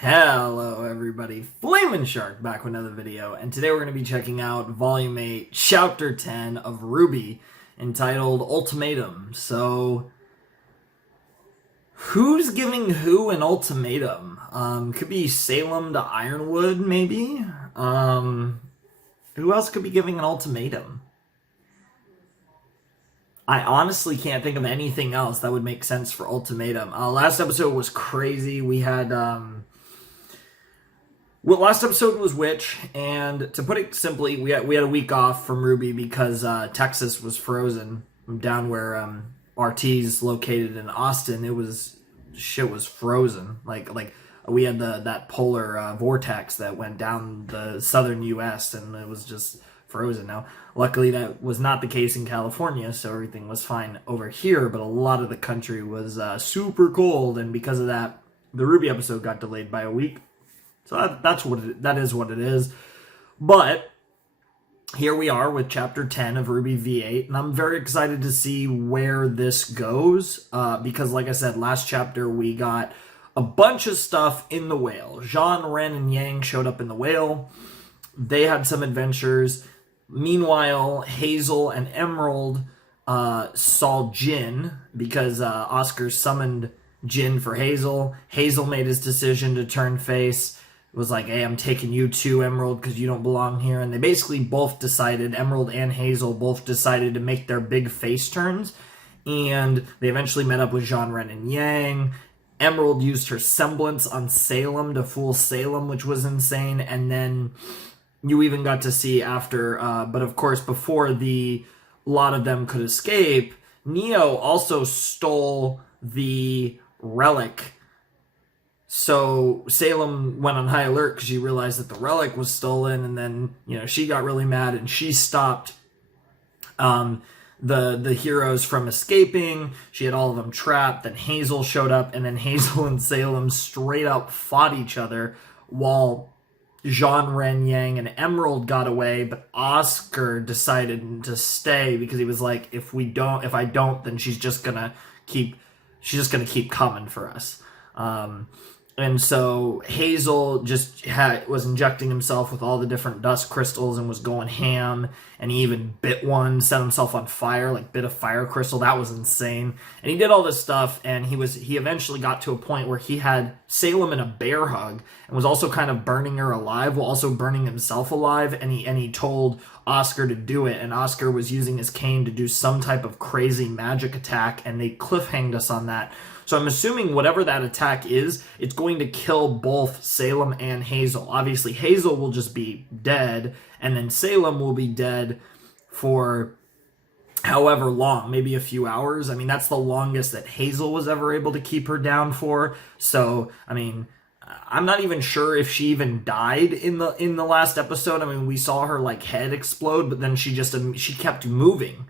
Hello everybody, Flamin' Shark back with another video, and today we're going to be checking out Volume 8, Chapter 10 of RWBY, entitled Ultimatum. So, who's giving who an ultimatum? Could be Salem to Ironwood, maybe? Who else could be giving an ultimatum? I honestly can't think of anything else that would make sense for ultimatum. Last episode was crazy. We had, well, last episode was Witch, and to put it simply, we had a week off from RWBY because Texas was frozen. Down where RT's located in Austin, shit was frozen. Like we had that polar vortex that went down the southern U.S. and it was just frozen. Now, luckily that was not the case in California, so everything was fine over here. But a lot of the country was super cold, and because of that, the RWBY episode got delayed by a week. So that is what it is. But here we are with Chapter 10 of RWBY V8, and I'm very excited to see where this goes, because like I said, last chapter we got a bunch of stuff in the Whale. Jean, Ren, and Yang showed up in the Whale. They had some adventures. Meanwhile, Hazel and Emerald saw Jin, because Oscar summoned Jin for Hazel. Hazel made his decision to turn face. It was like, hey, I'm taking you too, Emerald, because you don't belong here. And they basically both decided, Emerald and Hazel both decided to make their big face turns. And they eventually met up with Jean, Ren, and Yang. Emerald used her semblance on Salem to fool Salem, which was insane. And then you even got to see after, but of course, before a lot of them could escape, Neo also stole the relic. So Salem went on high alert because she realized that the relic was stolen, and then, she got really mad and she stopped the heroes from escaping. She had all of them trapped. Then Hazel showed up, and then Hazel and Salem straight up fought each other while Jean, Ren, Yang, and Emerald got away, but Oscar decided to stay because he was like, if I don't, then she's just gonna keep coming for us. And so Hazel just was injecting himself with all the different dust crystals and was going ham, and he even bit one, set himself on fire, bit a fire crystal. That was insane. And he did all this stuff, and he eventually got to a point where he had Salem in a bear hug and was also kind of burning her alive while also burning himself alive, and he told Oscar to do it, and Oscar was using his cane to do some type of crazy magic attack, and they cliffhanged us on that. So I'm assuming whatever that attack is, it's going to kill both Salem and Hazel. Obviously, Hazel will just be dead, and then Salem will be dead for however long, maybe a few hours. I mean, that's the longest that Hazel was ever able to keep her down for. So, I mean, I'm not even sure if she even died in the last episode. I mean, we saw her head explode, but then she kept moving.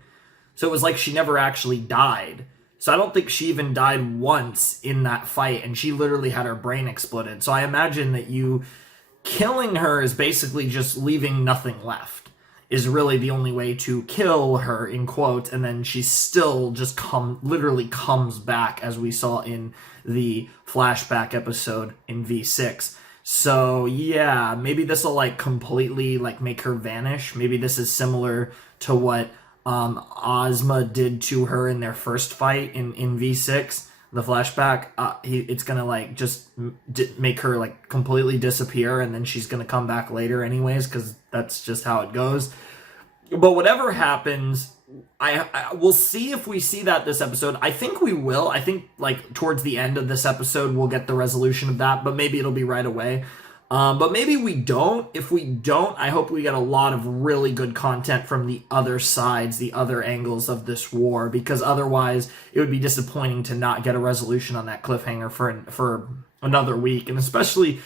So it was like she never actually died. So I don't think she even died once in that fight, and she literally had her brain exploded. So I imagine that killing her is basically just leaving nothing left, is really the only way to kill her, in quotes, and then she still just literally comes back, as we saw in the flashback episode in V6. So yeah, maybe this will completely make her vanish. Maybe this is similar to what Ozma did to her in their first fight in V6, the flashback. It's gonna just make her completely disappear, and then she's gonna come back later anyways, because that's just how it goes. But whatever happens, we'll see if we see that this episode. I think we will. I think towards the end of this episode we'll get the resolution of that, but maybe it'll be right away. But maybe we don't. If we don't, I hope we get a lot of really good content from the other sides, the other angles of this war, because otherwise it would be disappointing to not get a resolution on that cliffhanger for another week. And especially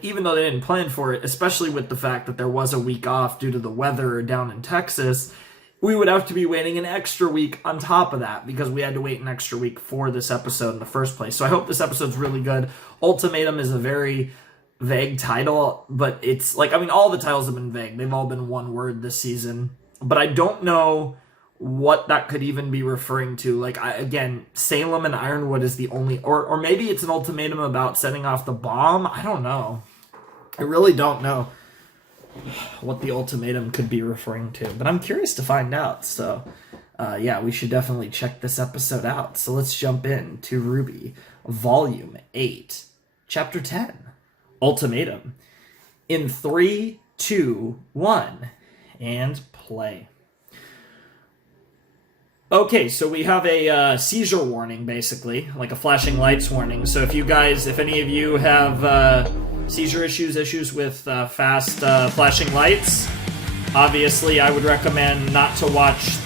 even though they didn't plan for it, especially with the fact that there was a week off due to the weather down in Texas, we would have to be waiting an extra week on top of that, because we had to wait an extra week for this episode in the first place. So I hope this episode's really good. Ultimatum is a very vague title, but it's all the titles have been vague. They've all been one word this season, but I don't know what that could even be referring to. Like, again, Salem and Ironwood is the only... Or maybe it's an ultimatum about setting off the bomb? I don't know. I really don't know what the ultimatum could be referring to. But I'm curious to find out. So, yeah, we should definitely check this episode out. So let's jump in to RWBY, Volume 8, Chapter 10, Ultimatum. In 3, 2, 1, and play. Okay, so we have a seizure warning, basically, like a flashing lights warning. So if any of you have seizure issues with fast flashing lights, obviously I would recommend not to watch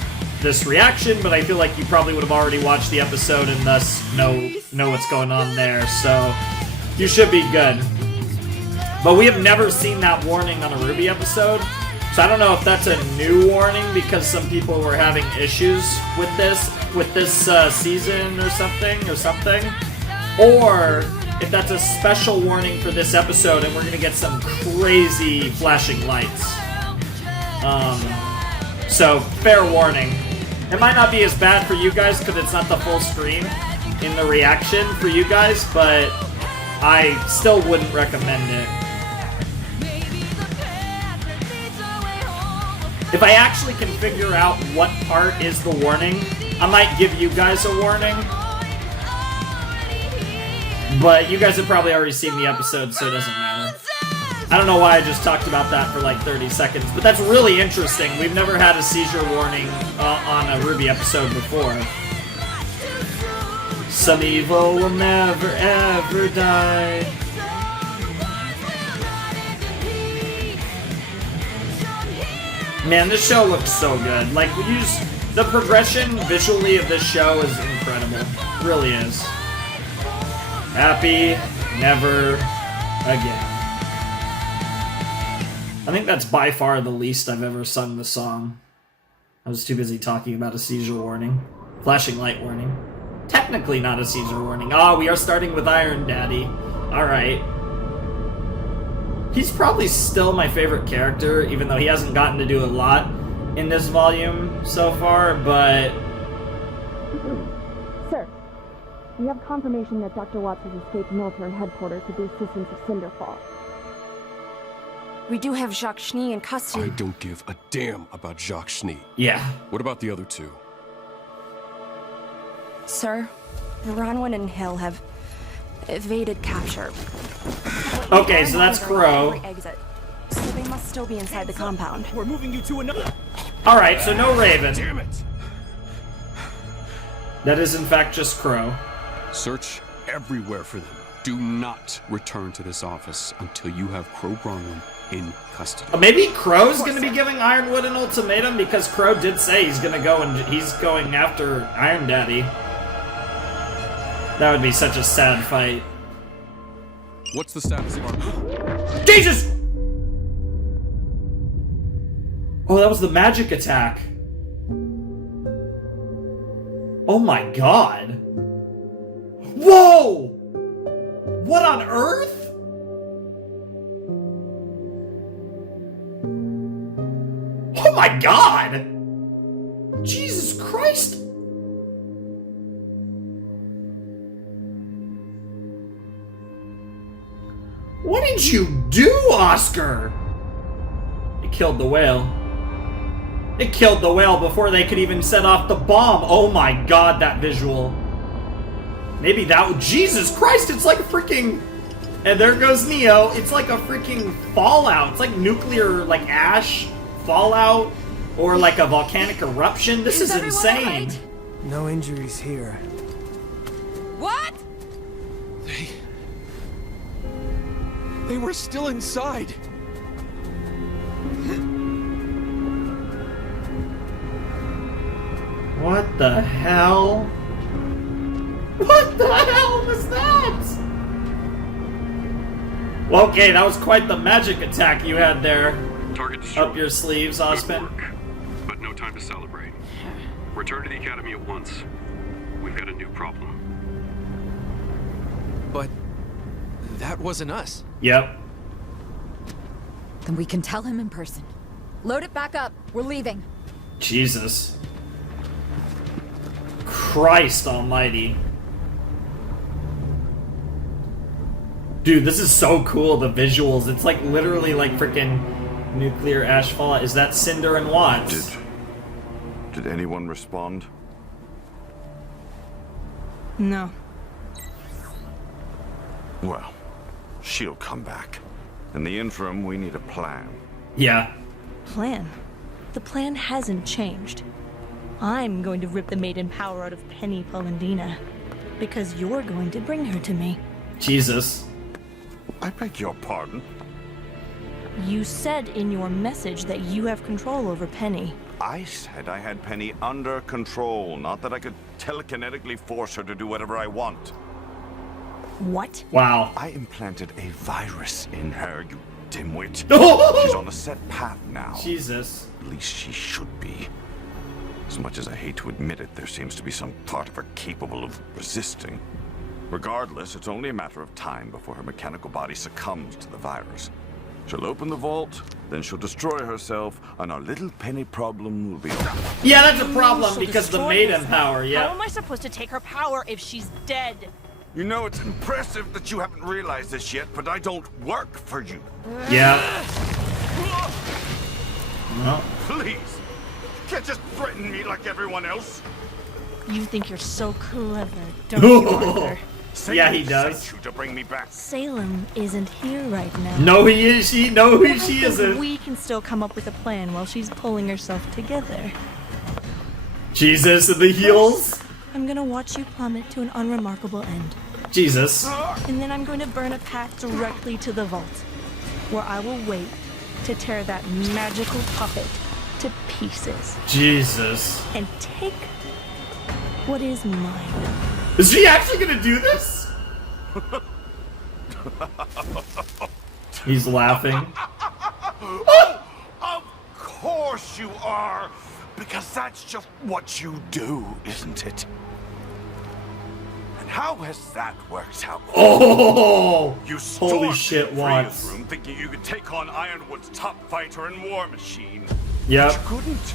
this reaction, but I feel like you probably would have already watched the episode and thus know what's going on there, so you should be good. But we have never seen that warning on a RWBY episode, so I don't know if that's a new warning because some people were having issues with this season or something, or if that's a special warning for this episode and we're gonna get some crazy flashing lights. So fair warning. It might not be as bad for you guys because it's not the full screen in the reaction for you guys, but I still wouldn't recommend it. If I actually can figure out what part is the warning, I might give you guys a warning. But you guys have probably already seen the episode, so it doesn't matter. I don't know why I just talked about that for like 30 seconds, but that's really interesting. We've never had a seizure warning on a RWBY episode before. Some evil will never ever die. Man, this show looks so good. Like, the progression visually of this show is incredible. It really is. Happy Never Again. I think that's by far the least I've ever sung the song. I was too busy talking about a seizure warning. Flashing light warning. Technically not a seizure warning. We are starting with Iron Daddy. Alright. He's probably still my favorite character, even though he hasn't gotten to do a lot in this volume so far, but... Sir, we have confirmation that Dr. Watts has escaped military headquarters with the assistance of Cinderfall. We do have Jacques Schnee in custody. I don't give a damn about Jacques Schnee. Yeah. What about the other two? Sir, Bronwyn and Hill have evaded capture. Okay, so that's Crow. So they must still be inside the compound. We're moving you to another. Alright, so no Raven. Damn it! That is in fact just Crow. Search everywhere for them. Do not return to this office until you have Crow Bronwyn in custody. Maybe Crow's gonna be giving Ironwood an ultimatum because Crow did say he's gonna go and he's going after Iron Daddy. That would be such a sad fight. What's the status of our... Jesus! Oh, that was the magic attack. Oh my god. Whoa! What on earth? Oh my god! Jesus Christ! What did you do, Oscar? It killed the whale. It killed the whale before they could even set off the bomb. Oh my god, that visual. Maybe that would... Jesus Christ, it's like a freaking... And there goes Neo. It's like a freaking fallout. It's like nuclear, like ash fallout. Or like a volcanic eruption. This is insane. Right? No injuries here. What? They were still inside. What the hell? What the hell was that? Well, okay, that was quite the magic attack you had there. Target destroyed. Up your sleeves, Osman. Good work, but no time to celebrate. Return to the academy at once. We've got a new problem. But that wasn't us. Yep. Then we can tell him in person. Load it back up. We're leaving. Jesus. Christ almighty. Dude, this is so cool, the visuals. It's like literally like freaking nuclear ash fallout. Is that Cinder and Watts? Did anyone respond? No. Well, she'll come back. In the interim, we need a plan. Yeah. Plan? The plan hasn't changed. I'm going to rip the maiden power out of Penny Polendina. Because you're going to bring her to me. Jesus. I beg your pardon? You said in your message that you have control over Penny. I said I had Penny under control, not that I could telekinetically force her to do whatever I want. What? Wow. I implanted a virus in her, you dimwit. Oh! She's on a set path now. Jesus. At least she should be. As much as I hate to admit it, there seems to be some part of her capable of resisting. Regardless, it's only a matter of time before her mechanical body succumbs to the virus. She'll open the vault, then she'll destroy herself, and our little Penny problem will be over. Yeah, that's a problem She'll because the destroy maiden herself. power, yeah. How am I supposed to take her power if she's dead? You know, it's impressive that you haven't realized this yet, but I don't work for you. Yeah. Well, Please, you can't just threaten me like everyone else. You think you're so clever, don't you, Arthur? yeah, he Salem does. sent you to bring me back. Salem isn't here right now. No, he is. She. No, But I she think isn't. we can still come up with a plan while she's pulling herself together. Jesus and the heels. I'm gonna watch you plummet to an unremarkable end. Jesus. And then I'm going to burn a path directly to the vault, where I will wait to tear that magical puppet to pieces Jesus. and take what is mine. Is she actually gonna do this? He's laughing. Of course you are, because that's just what you do, isn't it? And how has that worked out? Oh! You Holy stormed shit, Freya's Watts. room thinking you could take on Ironwood's top fighter and War Machine. Yep. You couldn't.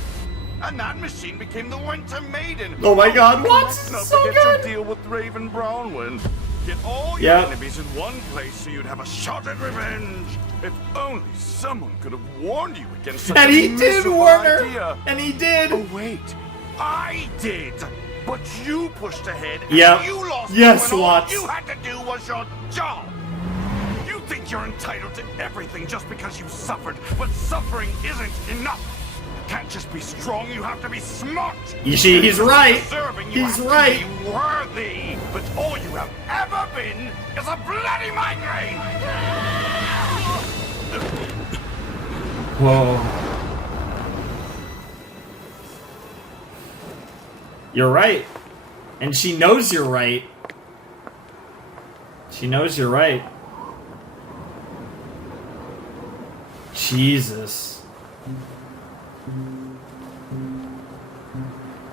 And that machine became the Winter Maiden. Oh my God, Watts Let's not is so forget your good. deal with Raven Brownwind. Get all your Yep. enemies in one place so you'd have a shot at revenge. If only someone could have warned you against such And a he did miserable warn her. idea. And he did. Oh wait, I did. But you pushed ahead and Yep. you lost. Yes, when Watts. all you had to do was your job. You think you're entitled to everything just because you suffered, but suffering isn't enough. You can't just be strong, you have to be smart. You see, he's right. Deserving, you He's have right. to be worthy. But all you have ever been is a bloody migraine. Whoa. You're right. And she knows you're right. She knows you're right. Jesus.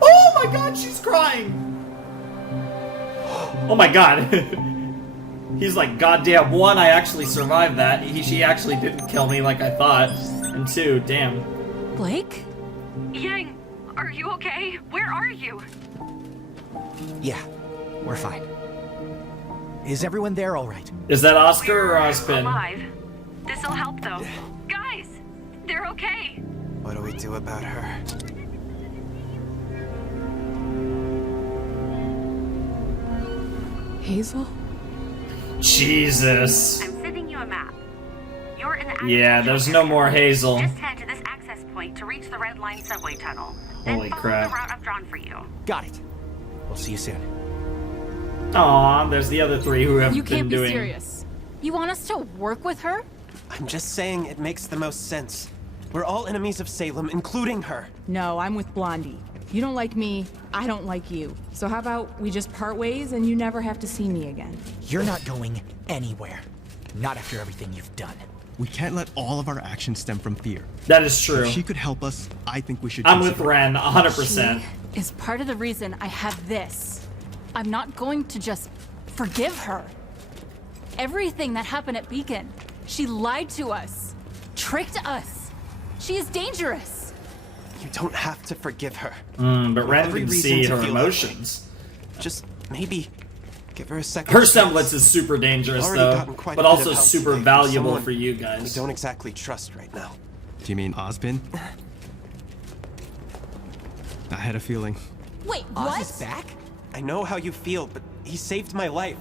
Oh my God, she's crying. Oh my God. He's like, goddamn, one, I actually survived that. She actually didn't kill me like I thought. And two, damn. Blake? Yang, are you okay? Where are you? Yeah, we're fine. Is everyone there all right? Is that Oscar or We're Ospin? alive. This'll help though. Guys, they're okay. What do we do about her? Hazel? Jesus. I'm sending you a map. You're in the Yeah, there's no more Hazel. Just head to this access point to reach the Red Line subway tunnel. Then Holy follow crap. the route I've drawn for you. Got it. We'll see you soon. Aw, there's the other three who have You been can't be doing. serious. You want us to work with her? I'm just saying it makes the most sense. We're all enemies of Salem, including her. No, I'm with Blondie. You don't like me, I don't like you. So how about we just part ways and you never have to see me again? You're not going anywhere. Not after everything you've done. We can't let all of our actions stem from fear. That is true. If she could help us, I think we should. I'm with consider it. Ren, 100%. She is part of the reason I have this. I'm not going to just forgive her. Everything that happened at Beacon, she lied to us, tricked us. She is dangerous. You don't have to forgive her. But Ren Every can reason see to her feel that emotions. just maybe give her a second Her chance. semblance is super dangerous, Already though, gotten quite a but bit also of help super today from valuable someone for you we guys. don't exactly trust right now. Do you mean Ozpin? I had a feeling. Wait, Oz what? is back? I know how you feel, but he saved my life.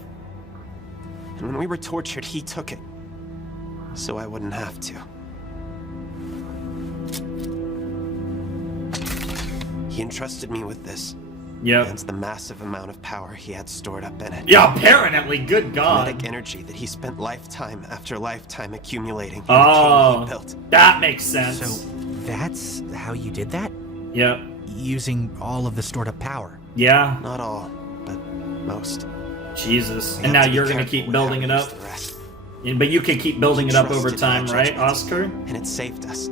And when we were tortured, he took it. So I wouldn't have to. He entrusted me with this. Yep. And the massive amount of power he had stored up in it. Yeah, apparently, good God. Kinetic energy that he spent lifetime after lifetime accumulating in the Oh, chain he built. that makes sense. So that's how you did that? Yep. Using all of the stored up power. Yeah. Not all, but most. Jesus. We And have now to be you're gonna careful keep with building how it we up. use the rest. Yeah, but you can keep building it up over Trusted my time, right, judgment, Oscar? And it saved us.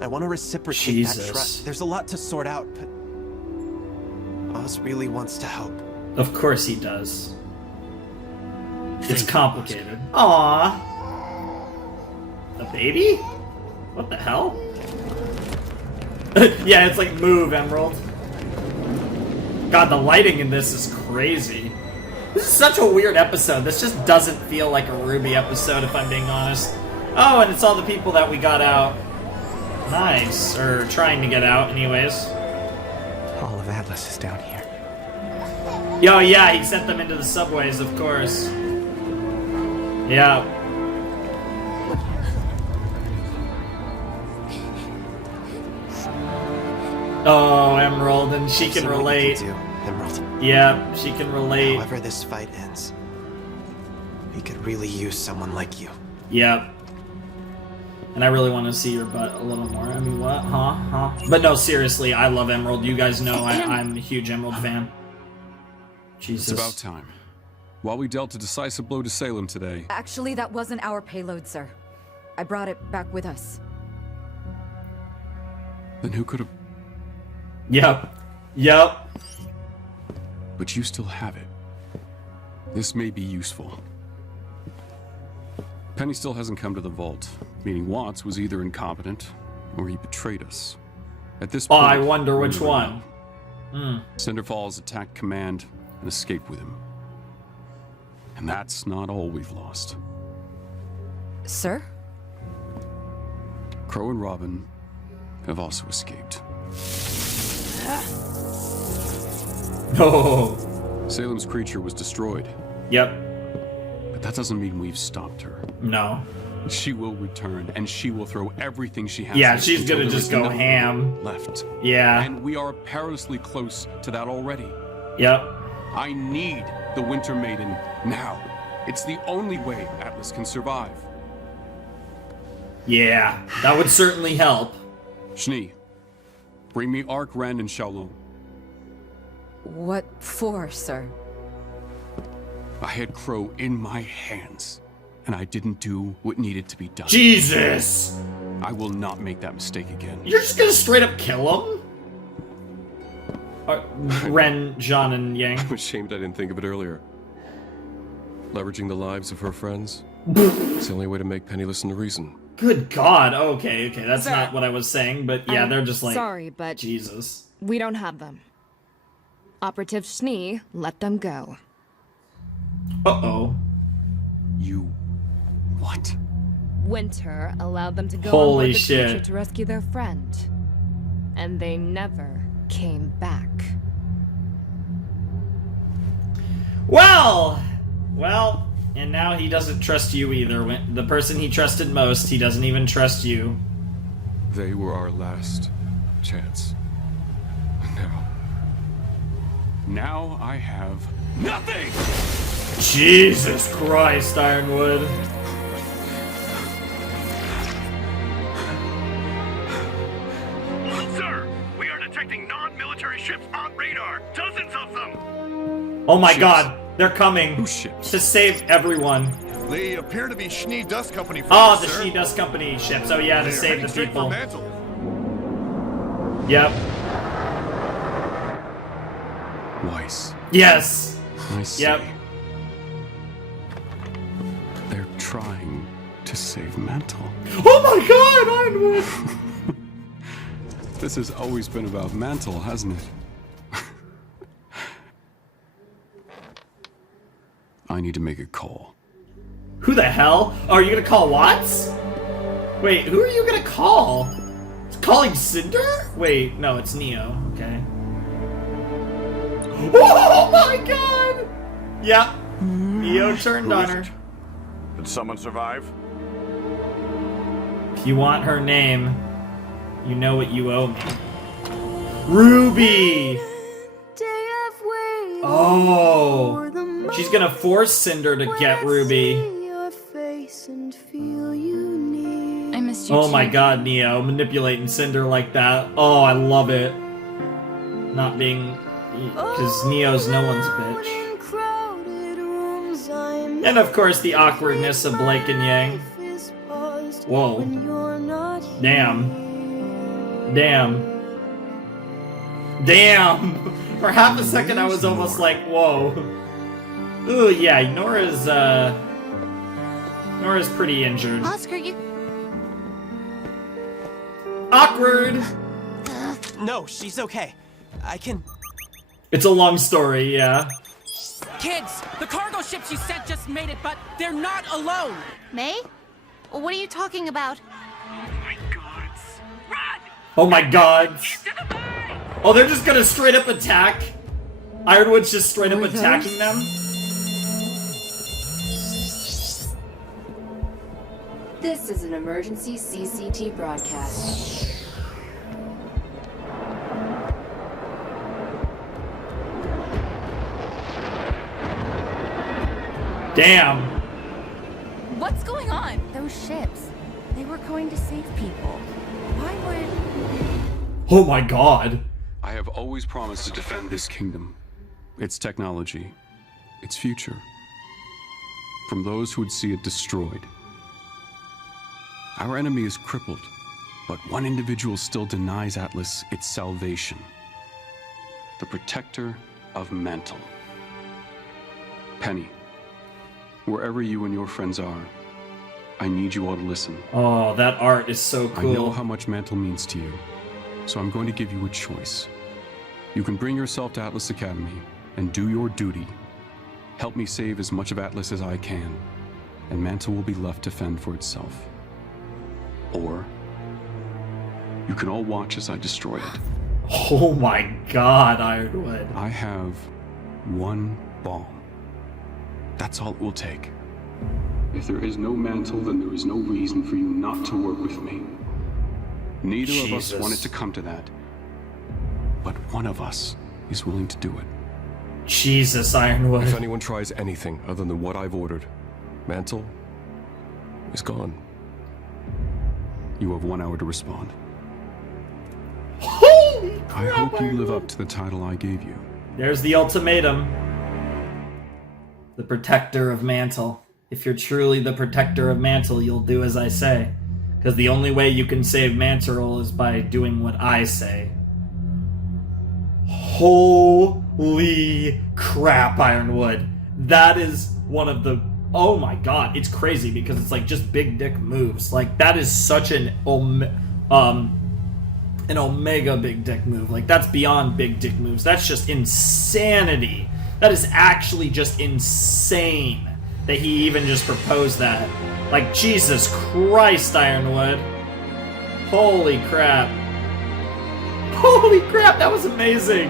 I want to reciprocate Jesus. that trust. There's a lot to sort out, but Oz really wants to help. Of course he does. It's complicated. Aww. A baby? What the hell? Yeah, it's like move, Emerald. God, the lighting in this is crazy. This is such a weird episode. This just doesn't feel like a RWBY episode, if I'm being honest. Oh, and it's all the people that we got out. Nice. Or trying to get out, anyways. All of Atlas is down here. Yo, yeah, he sent them into the subways, of course. Yeah. Oh, Emerald, and she can See what we relate. do, Emerald. Yeah, she can relate. However this fight ends, we could really use someone like you. Yep. And I really want to see your butt a little more. I mean, what? Huh? But no, seriously, I love Emerald. You guys know I'm a huge Emerald fan. Jesus. It's about time. While we dealt a decisive blow to Salem today, Actually, that wasn't our payload, sir. I brought it back with us. then who could have... Yep. But you still have it. This may be useful. Penny still hasn't come to the vault, meaning Watts was either incompetent or he betrayed us. At this point, I wonder which one. Cinderfalls attacked command and escaped with him. And that's not all we've lost. Sir? Crow and Robin have also escaped. Oh. Salem's creature was destroyed, Yep. but that doesn't mean we've stopped her. No. She will return, and she will throw everything she has. Yeah, at us she's until gonna there just is go nothing ham. left. Yeah. And we are perilously close to that already. Yep. I need the Winter Maiden now. It's the only way Atlas can survive. Yeah. That would certainly help. Schnee, bring me Ark, Ren, and Xiaolong. What for, sir? I had Crow in my hands, and I didn't do what needed to be done. Jesus! I will not make that mistake again. You're just gonna straight up kill him? Ren, Jean, and Yang. I'm ashamed I didn't think of it earlier. Leveraging the lives of her friends? It's the only way to make Penny listen to reason. Good God. Okay. That's not what I was saying, but yeah, they're just like... Sorry, but Jesus. we don't have them. Operative Schnee let them go. Uh-oh. You... what? Winter allowed them to go Holy on board the shit. creature to rescue their friend. And they never came back. Well, and now he doesn't trust you either. When the person he trusted most, he doesn't even trust you. They were our last chance. Now I have nothing! Jesus Christ, Ironwood. Sir, we are detecting non-military ships on radar. Dozens of them. Oh my Ships. God, they're coming Whose ships? to save everyone. They appear to be Schnee Dust Company. Oh, the sir. Schnee Dust Company ships. Oh yeah, to They're save heading the straight people. for Mantle. Yep. Weiss. Yes. I see. Yep. They're trying to save Mantle. Oh my God, Ironwood. This has always been about Mantle, hasn't it? I need to make a call. Who the hell? Oh, are you gonna call Watts? Wait, who are you gonna call? It's calling Cinder? Wait, no, it's Neo. Okay. Oh my god! Yeah. Neo turned on her. Did someone survive? If you want her name, you know what you owe me. RWBY! Oh! She's gonna force Cinder to get RWBY. I missed you Oh too. my god, Neo, manipulating Cinder like that. Oh, I love it. Not being... because Neo's no one's bitch. And of course, the awkwardness of Blake and Yang. Whoa. Damn. Damn. Damn! For half a second I was almost like, whoa. Ooh, yeah, Nora's pretty injured. Oscar, you... Awkward! No, she's okay. I can... It's a long story, yeah. Kids, the cargo ships you sent just made it, but they're not alone. May? What are you talking about? Oh my god. Oh, they're just gonna straight up attack? Ironwood's just straight up attacking them? This is an emergency CCT broadcast. Damn. What's going on? Those ships, they were going to save people. Why would... Oh my god. I have always promised to defend this kingdom, its technology, its future, from those who would see it destroyed. Our enemy is crippled, but one individual still denies Atlas its salvation. The protector of Mantle. Penny, wherever you and your friends are, I need you all to listen. Oh, that art is so cool. I know how much Mantle means to you, so I'm going to give you a choice. You can bring yourself to Atlas Academy and do your duty. Help me save as much of Atlas as I can, and Mantle will be left to fend for itself. Or you can all watch as I destroy it. Oh my god, Ironwood. I have one bomb. That's all it will take. If there is no Mantle, then there is no reason for you not to work with me. Neither of us want it to come to that, but one of us is willing to do it. Jesus, Ironwood. If anyone tries anything other than what I've ordered, Mantle is gone. You have 1 hour to respond. Holy crap, I hope you live Ironwood. up to the title I gave you. There's the ultimatum. The protector of Mantle. If you're truly the protector of Mantle, you'll do as I say. Because the only way you can save Mantle is by doing what I say. Holy crap, Ironwood. That is one of the... Oh my god, it's crazy because it's like just big dick moves. Like, that is such an omega big dick move. Like, that's beyond big dick moves. That's just insanity. That is actually just insane that he even just proposed that. Like, Jesus Christ, Ironwood. Holy crap. Holy crap, that was amazing.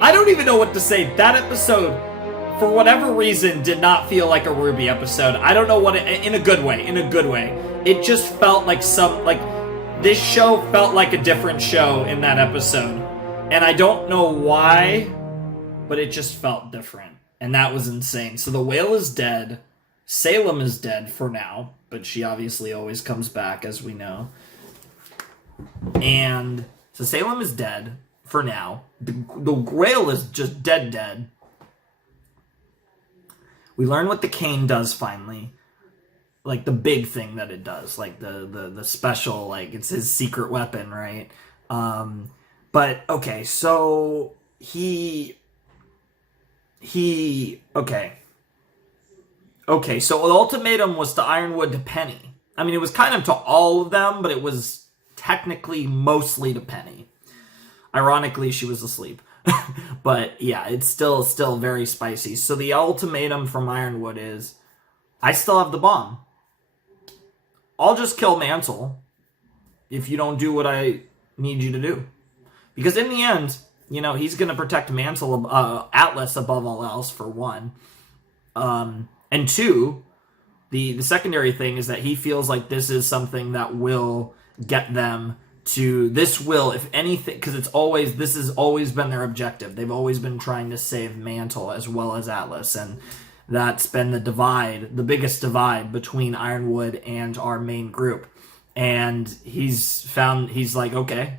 I don't even know what to say. That episode, for whatever reason, did not feel like a RWBY episode. I don't know what it, in a good way, It just felt like this show felt like a different show in that episode. And I don't know why, but it just felt different. And that was insane. So the whale is dead. Salem is dead for now, but she obviously always comes back, as we know. And so Salem is dead for now. The whale is just dead. We learn what the cane does finally. Like, the big thing that it does. Like, the special, like, it's his secret weapon, right? But, okay, so Okay, so the ultimatum was to Ironwood to Penny. I mean, it was kind of to all of them, but it was technically mostly to Penny. Ironically, she was asleep. But yeah, it's still very spicy. So the ultimatum from Ironwood is, I still have the bomb. I'll just kill Mantle if you don't do what I need you to do. Because in the end, he's going to protect Mantle, Atlas above all else, for one. And two, the secondary thing is that he feels like this is something that will get them to, this will, if anything, because this has always been their objective. They've always been trying to save Mantle as well as Atlas, and that's been the biggest divide between Ironwood and our main group. And he's like, okay,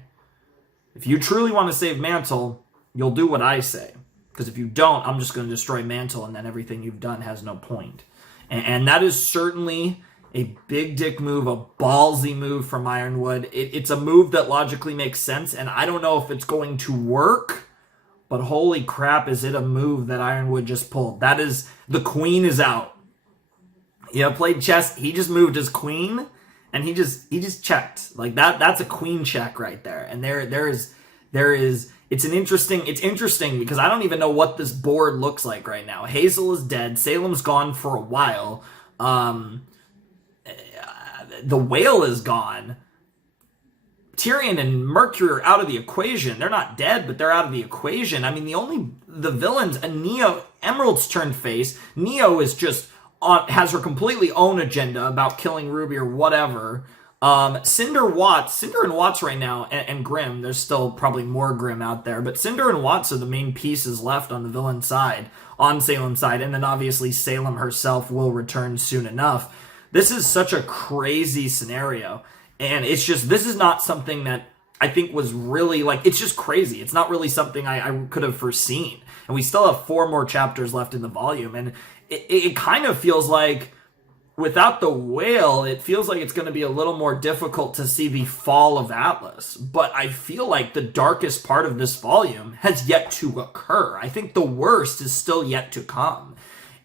if you truly want to save Mantle, you'll do what I say. Because if you don't, I'm just going to destroy Mantle, and then everything you've done has no point. And that is certainly a big dick move, a ballsy move from Ironwood. It's a move that logically makes sense, and I don't know if it's going to work, but holy crap, is it a move that Ironwood just pulled. That is, the queen is out. Played chess, he just moved his queen, and he just checked. Like, that's a queen check right there. And there is, it's interesting because I don't even know what this board looks like right now. Hazel is dead, Salem's gone for a while, the whale is gone. Tyrion and Mercury are out of the equation. They're not dead, but they're out of the equation. I mean, the villains, and Neo, Emerald's turned face. Neo is just has her completely own agenda about killing Ruby or whatever. Cinder and Watts right now, and Grimm, there's still probably more Grimm out there, but Cinder and Watts are the main pieces left on the villain side, on Salem's side, and then obviously Salem herself will return soon enough. This is such a crazy scenario, and this is not something that I think was really, it's just crazy. It's not really something I could have foreseen, and we still have 4 more chapters left in the volume, and it kind of feels like, without the whale, it feels like it's going to be a little more difficult to see the fall of Atlas. But I feel like the darkest part of this volume has yet to occur. I think the worst is still yet to come.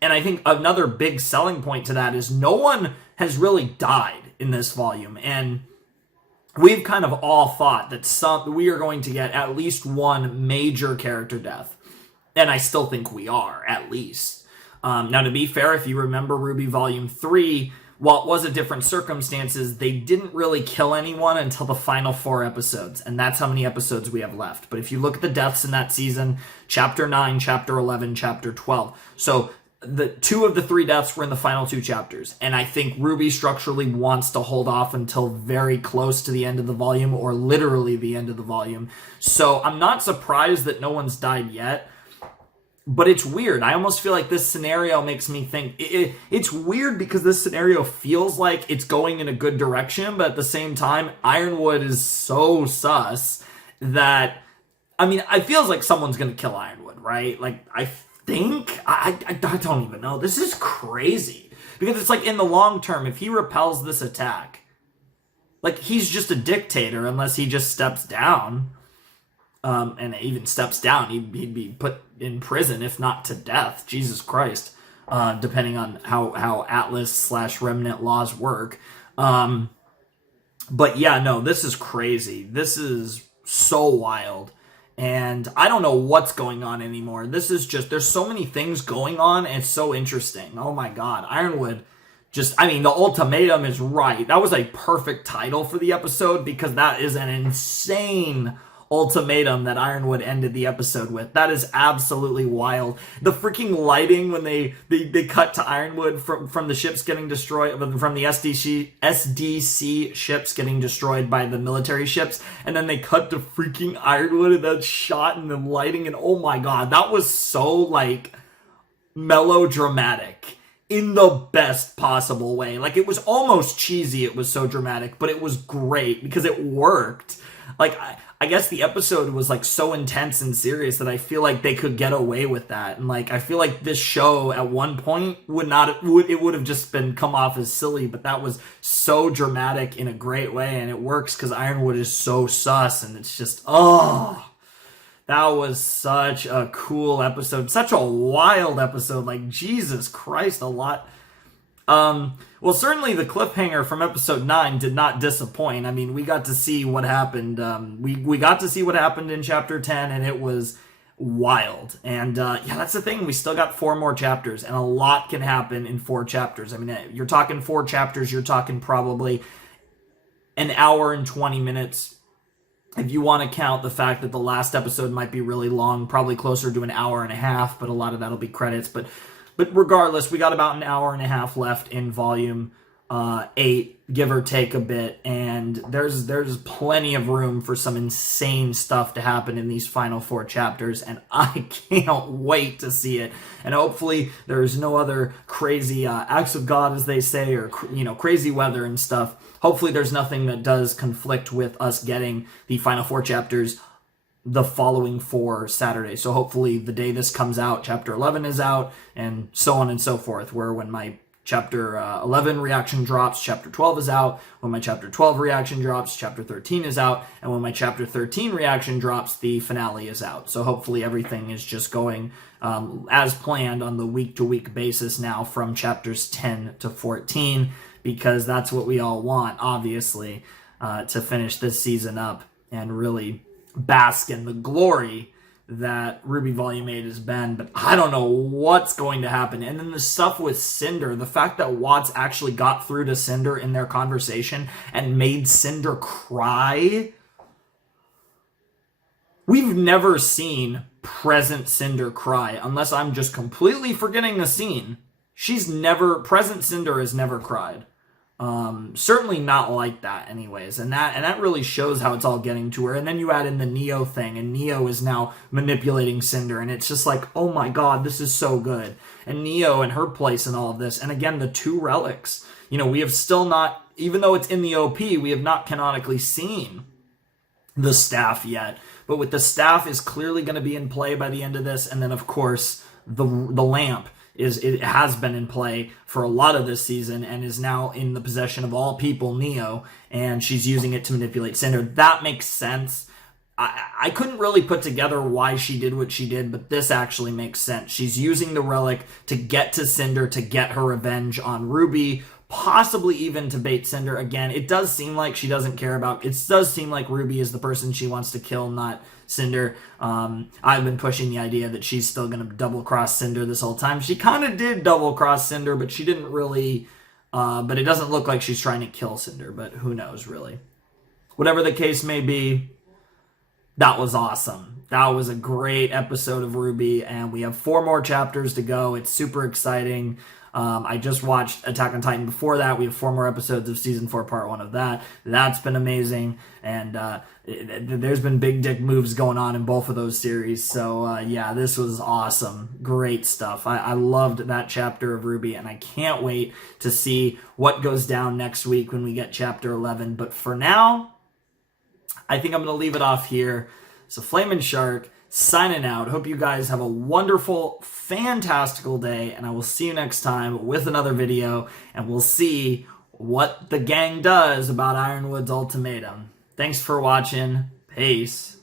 And I think another big selling point to that is no one has really died in this volume. And we've kind of all thought that we are going to get at least one major character death. And I still think we are, at least. Now, to be fair, if you remember RWBY Volume 3, while it was a different circumstances, they didn't really kill anyone until the final 4 episodes, and that's how many episodes we have left. But if you look at the deaths in that season, Chapter 9, Chapter 11, Chapter 12. So the 2 of the 3 deaths were in the final 2 chapters, and I think RWBY structurally wants to hold off until very close to the end of the volume, or literally the end of the volume. So I'm not surprised that no one's died yet. But it's weird. I almost feel like this scenario makes me think... It's weird because this scenario feels like it's going in a good direction, but at the same time, Ironwood is so sus that... I mean, it feels like someone's going to kill Ironwood, right? I think... I don't even know. This is crazy. Because it's in the long term, if he repels this attack, he's just a dictator unless he just steps down. And even steps down, he'd be put in prison, if not to death. Jesus Christ. Depending on how Atlas / Remnant laws work. But yeah, no, this is crazy. This is so wild. And I don't know what's going on anymore. This is just, there's so many things going on, and it's so interesting. Oh my god. Ironwood the ultimatum is right. That was a perfect title for the episode, because that is an insane ultimatum that Ironwood ended the episode with. That is absolutely wild. The freaking lighting when they cut to Ironwood from the ships getting destroyed, from the SDC ships getting destroyed by the military ships, and then they cut to freaking Ironwood and that shot and the lighting, and oh my god, that was so melodramatic in the best possible way. It was almost cheesy, it was so dramatic, but it was great because it worked. I guess the episode was so intense and serious that I feel like they could get away with that. And I feel like this show at one point would have just come off as silly, but that was so dramatic in a great way, and it works because Ironwood is so sus, and it's just, that was such a cool episode, such a wild episode. Jesus Christ, a lot. Well, certainly the cliffhanger from episode 9 did not disappoint. I mean, we got to see what happened. We got to see what happened in chapter 10, and it was wild. And yeah, that's the thing. We still got 4 more chapters, and a lot can happen in 4 chapters. I mean, you're talking 4 chapters, you're talking probably an hour and 20 minutes. If you want to count the fact that the last episode might be really long, probably closer to an hour and a half, but a lot of that'll be credits. But regardless, we got about an hour and a half left in volume 8, give or take a bit, and there's plenty of room for some insane stuff to happen in these final 4 chapters, and I can't wait to see it. And hopefully there's no other crazy acts of God, as they say, or crazy weather and stuff. Hopefully there's nothing that does conflict with us getting the final 4 chapters the following 4 Saturdays. So hopefully the day this comes out, chapter 11 is out, and so on and so forth, where when my chapter 11 reaction drops, chapter 12 is out. When my chapter 12 reaction drops, chapter 13 is out. And when my chapter 13 reaction drops, the finale is out. So hopefully everything is just going as planned on the week-to-week basis now from chapters 10 to 14, because that's what we all want, obviously, to finish this season up and really bask in the glory that RWBY Volume 8 has been. But I don't know what's going to happen. And then the stuff with Cinder, the fact that Watts actually got through to Cinder in their conversation and made Cinder cry. We've never seen present Cinder cry, unless I'm just completely forgetting the scene. Present Cinder has never cried. Certainly not like that anyways, and that really shows how it's all getting to her. And then you add in the Neo thing, and Neo is now manipulating Cinder, and it's just like, oh my god, this is so good. And Neo and her place in all of this, and again, the 2 relics. We have still not, even though it's in the OP, we have not canonically seen the staff yet, but with the staff is clearly going to be in play by the end of this. And then of course the lamp it has been in play for a lot of this season and is now in the possession of all people, Neo, and she's using it to manipulate Cinder. That makes sense. I couldn't really put together why she did what she did, but this actually makes sense. She's using the relic to get to Cinder, to get her revenge on RWBY, possibly even to bait Cinder again. It does seem like she doesn't care about... It does seem like RWBY is the person she wants to kill, not Cinder. I've been pushing the idea that she's still going to double-cross Cinder this whole time. She kind of did double-cross Cinder, but she didn't really... but it doesn't look like she's trying to kill Cinder, but who knows, really. Whatever the case may be, that was awesome. That was a great episode of RWBY, and we have 4 more chapters to go. It's super exciting. I just watched Attack on Titan before that. We have 4 more episodes of Season 4, Part 1 of that. That's been amazing, and there's been big dick moves going on in both of those series. So, yeah, this was awesome. Great stuff. I loved that chapter of RWBY, and I can't wait to see what goes down next week when we get Chapter 11. But for now, I think I'm going to leave it off here. So, Flamin' Shark, signing out. Hope you guys have a wonderful, fantastical day, and I will see you next time with another video, and we'll see what the gang does about Ironwood's Ultimatum. Thanks for watching. Peace.